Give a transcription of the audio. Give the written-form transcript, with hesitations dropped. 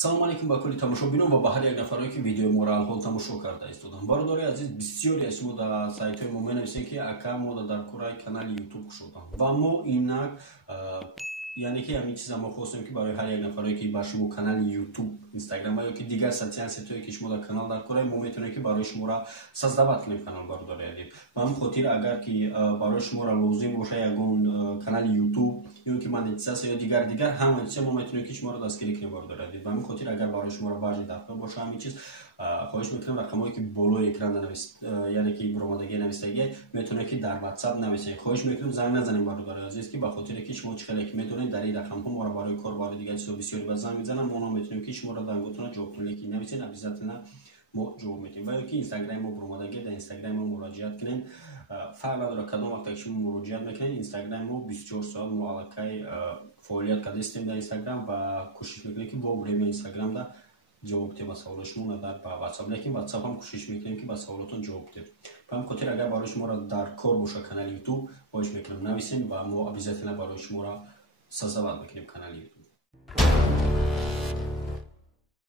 салом алейкум ба кулли тамошобинон ва ба ҳар як нафаре ки видеои моро алҳол тамошо карда истоданд. бародари азиз, бисёре аз шумо дар сайтҳои мо менависем ки ака мо дар кораи канали YouTube кушодам ва мо инак яъне ки ҳамин чиза мо хостем ки барои ҳар як нафаре ки ба шумо канали YouTube, Instagram ва ёки дигар социални сетҳое ки шумо дар канал дар кораи мо метавонем ки барои шуморо создават кунем канал бародари азиз. ба ҳамин хотир агар ки барои шуморо лозим боша ягон канали YouTube ёки монетизация ё дигар ҳама чиз мо метавонем ки шуморо дастгирӣ кунем бародари азиз. ба ҳамин хотир агар барои шуморо баъзи дафъа боша ҳамин чиз хоҳиш мекунам рақамҳое ки болои экрана яъне ки буромадаги навистагӣ метавонем ки дар WhatsApp нависем. хоҳиш мекунам занг назанем бародари азиз ки ба хотире ки шумо чӣ ки метавонед дар ин рақамҳо моро барои кор барои дигар чизо бисёре ба занг мизанам, мо метавонем ки шуморо данготона ҷавоб тунем ки нависед, обязательно мо ҷавоб метавонем. ва ёки Instagram мо буромадаги дар Instagram мо муроҷиат кунем. фарқ надорад кадом вақте ки шумо муроҷиат мекунед, Instagram мо 24 соат мо аллакай фаъолият карда истем дар Instagram ва кӯшиш мекунем ки во врема Instagram да ҷавоб дем ба саволоти шумо надар ба WhatsApp, лекин WhatsApp ҳам кӯшиш мекунем ки ба саволотон ҷавоб дем. ба ҳамин хотир агар барои шуморо дар кор боша канали YouTube, хоҳиш мекунам нависем ва мо обязательно барои шуморо создават мекунем канали YouTube.